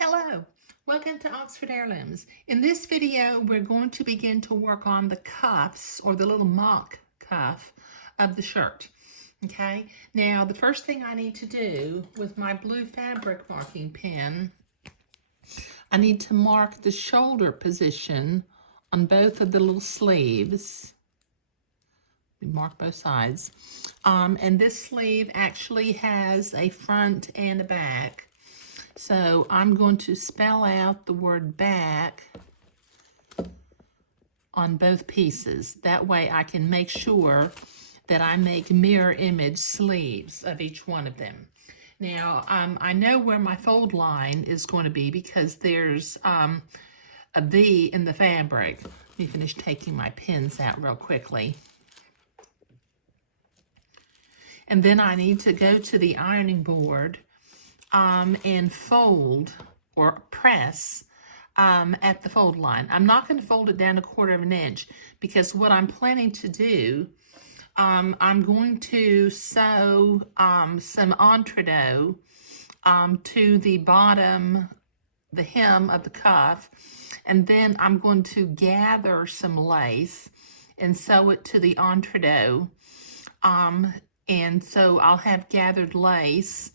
Hello, welcome to Oxford Heirlooms. In this video, we're going to begin to work on the cuffs or the little mock cuff of the shirt. Okay, now the first thing I need to do with my blue fabric marking pen, I need to mark the shoulder position on both of the little sleeves. We mark both sides. And this sleeve actually has a front and a back. So I'm going to spell out the word back on both pieces. That way I can make sure that I make mirror image sleeves of each one of them. Now, I know where my fold line is going to be because there's a V in the fabric. Let me finish taking my pins out real quickly. And then I need to go to the ironing board and fold or press at the fold line. I'm not going to fold it down 1/4 of an inch because what I'm planning to do, I'm going to sew some entrecot to the bottom, the hem of the cuff, and then I'm going to gather some lace and sew it to the entrecot. And so I'll have gathered lace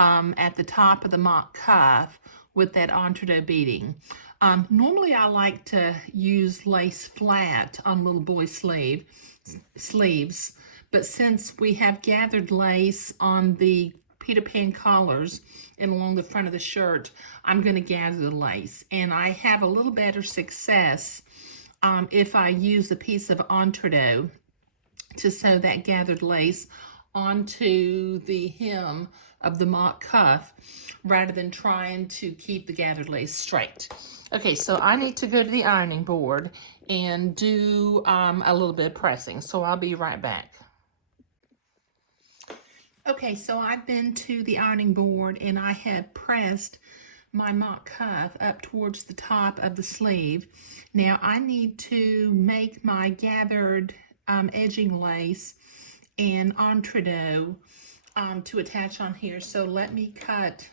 at the top of the mock cuff with that entrecot beading. Normally I like to use lace flat on little boy sleeves, but since we have gathered lace on the Peter Pan collars and along the front of the shirt, I'm going to gather the lace. And I have a little better success if I use a piece of entrecot to sew that gathered lace onto the hem of the mock cuff rather than trying to keep the gathered lace straight. Okay, so I need to go to the ironing board and do a little bit of pressing, so I'll be right back. Okay, so I've been to the ironing board and I have pressed my mock cuff up towards the top of the sleeve. Now I need to make my gathered edging lace and entrecot to attach on here. So let me cut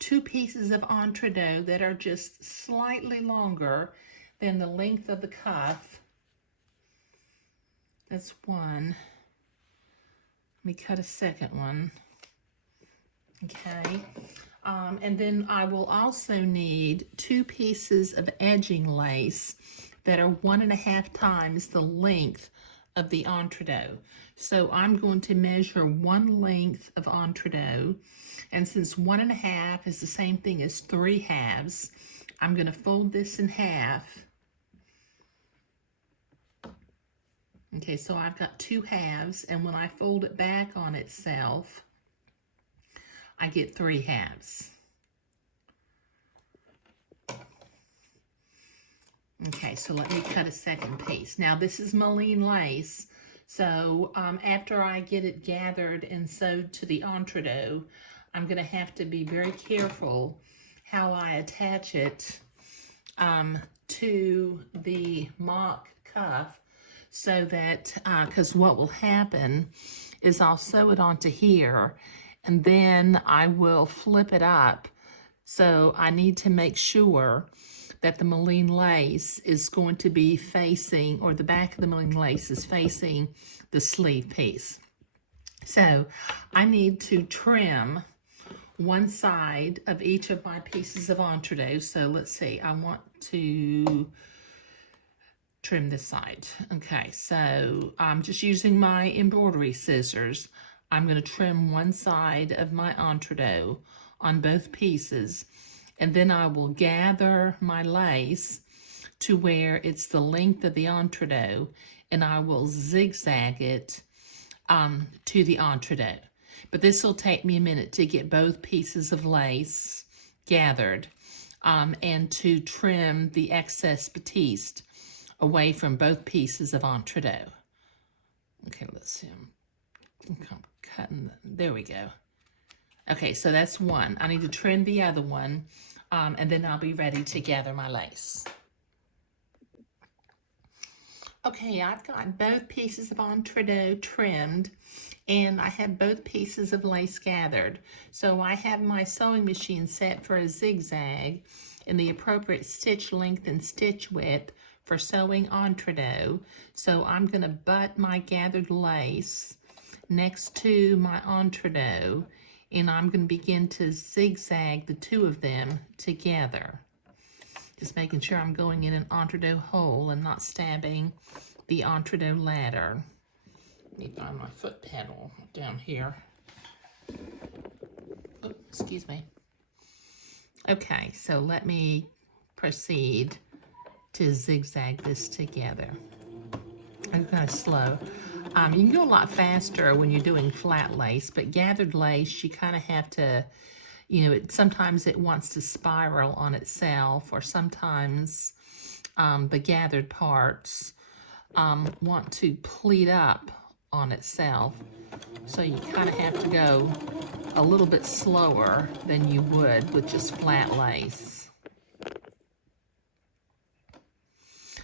2 pieces of entrecot that are just slightly longer than the length of the cuff. That's one. Let me cut a second one. Okay. And then I will also need 2 pieces of edging lace that are 1.5 times the length of the entrecot. So I'm going to measure 1 length of entrecot, and since 1.5 is the same thing as 3 halves, I'm going to fold this in half. Okay, so I've got 2 halves, and when I fold it back on itself, I get 3 halves. Okay, so let me cut a second piece. Now this is mulline lace, so after I get it gathered and sewed to the entrecot, I'm going to have to be very careful how I attach it to the mock cuff, so that, because what will happen is I'll sew it onto here and then I will flip it up. So I need to make sure that the mulline lace is going to be facing, or the back of the mulline lace is facing the sleeve piece. So I need to trim one side of each of my pieces of entrecot. So let's see, I want to trim this side. Okay, so I'm just using my embroidery scissors. I'm going to trim one side of my entrecot on both pieces, and then I will gather my lace to where it's the length of the entrecot, and I will zigzag it to the entrecot. But this will take me a minute to get both pieces of lace gathered and to trim the excess batiste away from both pieces of entrecot. Okay, let's see. I'm cutting. There we go. Okay, so that's one. I need to trim the other one, and then I'll be ready to gather my lace. Okay, I've got both pieces of entrecot trimmed, and I have both pieces of lace gathered. So I have my sewing machine set for a zigzag in the appropriate stitch length and stitch width for sewing entree. So I'm going to butt my gathered lace next to my entree, and I'm going to begin to zigzag the two of them together. Just making sure I'm going in an entree hole and not stabbing the entree ladder. Let me find my foot pedal down here. Oh, excuse me. Okay, so let me proceed to zigzag this together. I'm kind of slow. You can go a lot faster when you're doing flat lace, but gathered lace, you kind of have to, you know, sometimes it wants to spiral on itself, or sometimes the gathered parts want to pleat up on itself. So you kind of have to go a little bit slower than you would with just flat lace.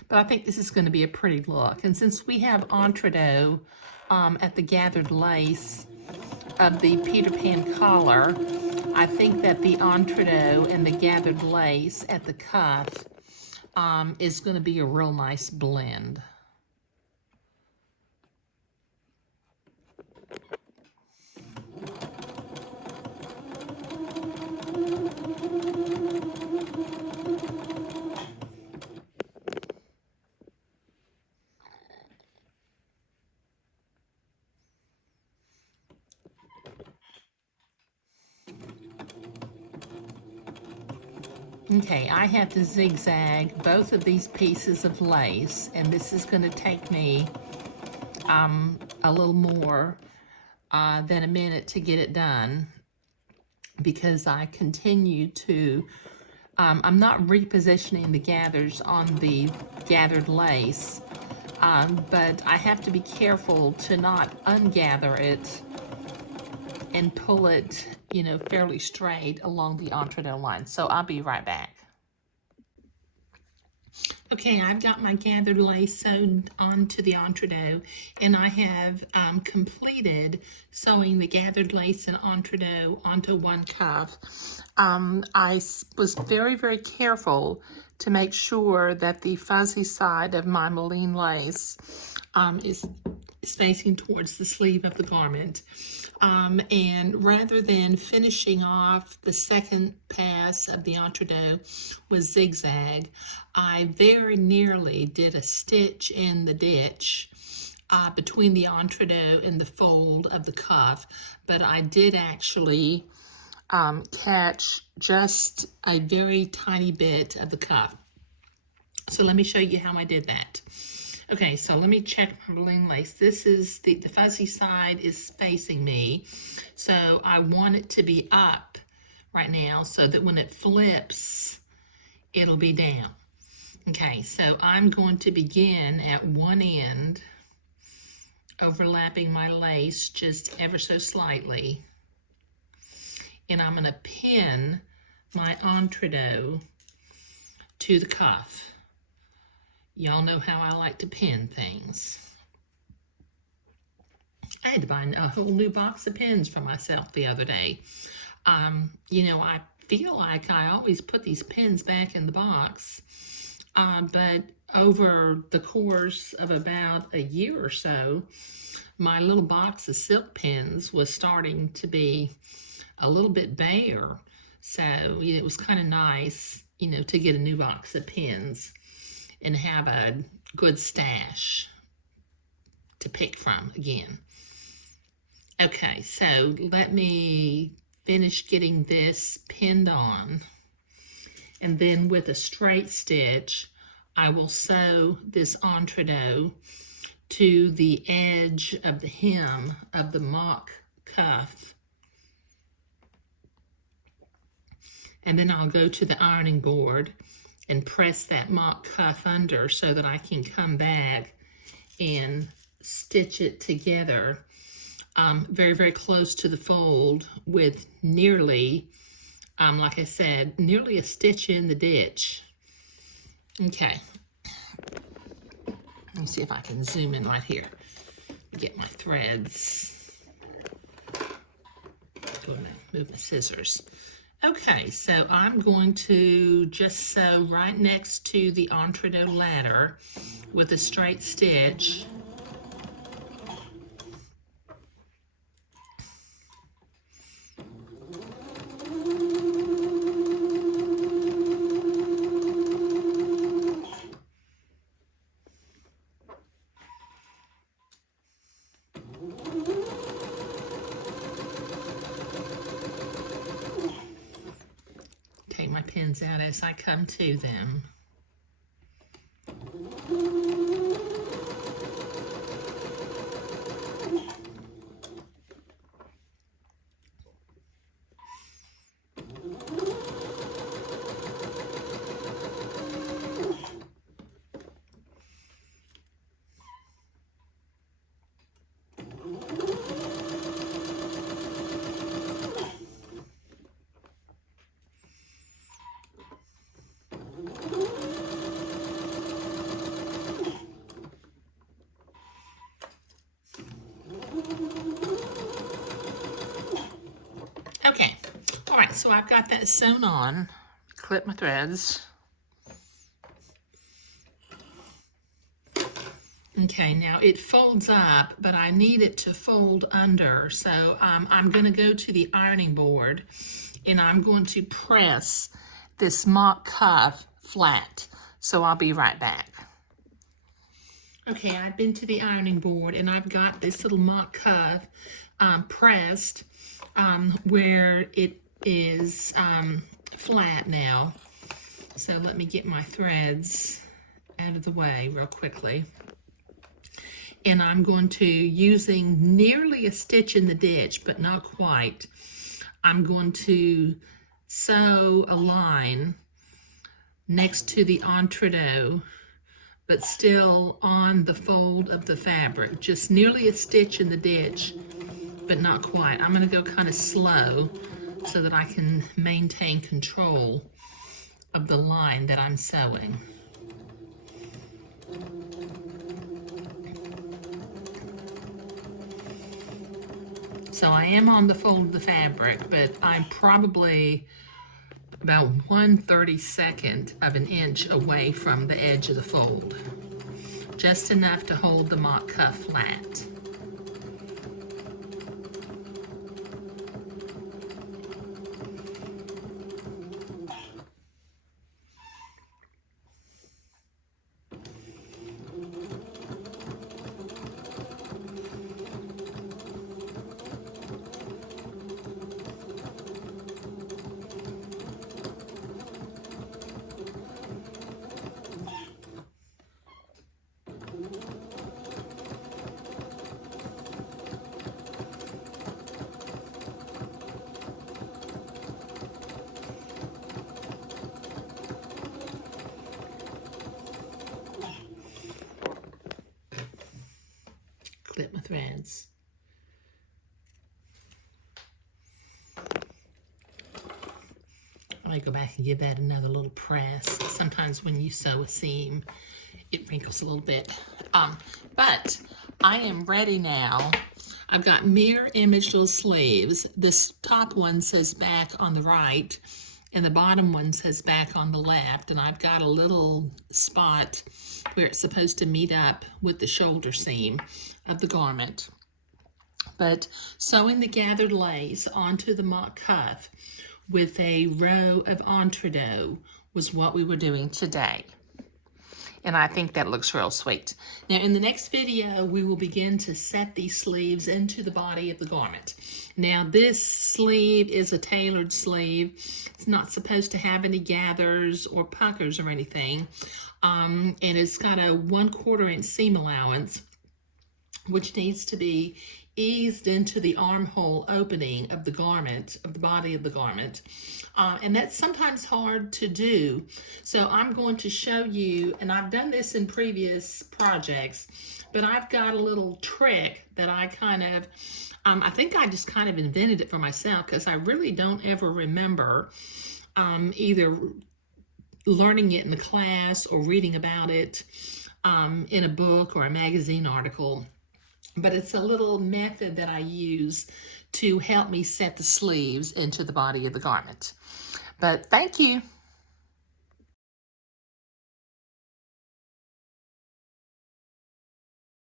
But I think this is going to be a pretty look. And since we have entree at the gathered lace of the Peter Pan collar, I think that the entree and the gathered lace at the cuff is going to be a real nice blend. Okay, I have to zigzag both of these pieces of lace, and this is going to take me a little more than a minute to get it done, because I continue to, I'm not repositioning the gathers on the gathered lace, but I have to be careful to not ungather it and pull it, you know, fairly straight along the entree line. So I'll be right back. Okay, I've got my gathered lace sewn onto the entree, and I have completed sewing the gathered lace and entree onto one cuff. I was very, very careful to make sure that the fuzzy side of my Moline lace is facing towards the sleeve of the garment. And rather than finishing off the second pass of the entree with zigzag, I very nearly did a stitch in the ditch between the entree and the fold of the cuff, but I did actually catch just a very tiny bit of the cuff. So let me show you how I did that. Okay, so let me check my Moline lace. This is the fuzzy side is facing me. So I want it to be up right now so that when it flips, it'll be down. Okay, so I'm going to begin at one end, overlapping my lace just ever so slightly. And I'm gonna pin my entree to the cuff. Y'all know how I like to pin things. I had to buy a whole new box of pins for myself the other day. You know, I feel like I always put these pins back in the box, but over the course of about a year or so, my little box of silk pins was starting to be a little bit bare. So it was kind of nice, you know, to get a new box of pins and have a good stash to pick from again. Okay, so let me finish getting this pinned on, and then with a straight stitch, I will sew this entree to the edge of the hem of the mock cuff. And then I'll go to the ironing board and press that mock cuff under so that I can come back and stitch it together very, very close to the fold with nearly, like I said, nearly a stitch in the ditch. Okay. Let me see if I can zoom in right here. Get my threads. move my scissors. Okay, so I'm going to just sew right next to the Entredo ladder with a straight stitch. Take my pins out as I come to them. Okay, all right, so I've got that sewn on. Clip my threads. Okay, now it folds up, but I need it to fold under. So I'm going to go to the ironing board and I'm going to press this mock cuff flat. So I'll be right back. Okay, I've been to the ironing board and I've got this little mock cuff pressed where it is flat now. So let me get my threads out of the way real quickly. And I'm going to, using nearly a stitch in the ditch, but not quite, I'm going to sew a line next to the Entredo, but still on the fold of the fabric, just nearly a stitch in the ditch, but not quite. I'm going to go kind of slow so that I can maintain control of the line that I'm sewing. So I am on the fold of the fabric, but I'm probably about 1/32 of an inch away from the edge of the fold. Just enough to hold the mock cuff flat. Clip my threads. I go back and give that another little press. Sometimes when you sew a seam, it wrinkles a little bit. But I am ready now. I've got mirror image little sleeves. This top one says back on the right, and the bottom one says back on the left. And I've got a little spot where it's supposed to meet up with the shoulder seam of the garment. But sewing the gathered lace onto the mock cuff with a row of Entredo was what we were doing today. And I think that looks real sweet. Now in the next video, we will begin to set these sleeves into the body of the garment. Now this sleeve is a tailored sleeve. It's not supposed to have any gathers or puckers or anything. And it's got a 1/4 inch seam allowance, which needs to be eased into the armhole opening of the garment, of the body of the garment. And that's sometimes hard to do. So I'm going to show you, and I've done this in previous projects, but I've got a little trick that I kind of, I think I just kind of invented it for myself because I really don't ever remember either learning it in the class or reading about it in a book or a magazine article. but it's a little method that I use to help me set the sleeves into the body of the garment. But thank you.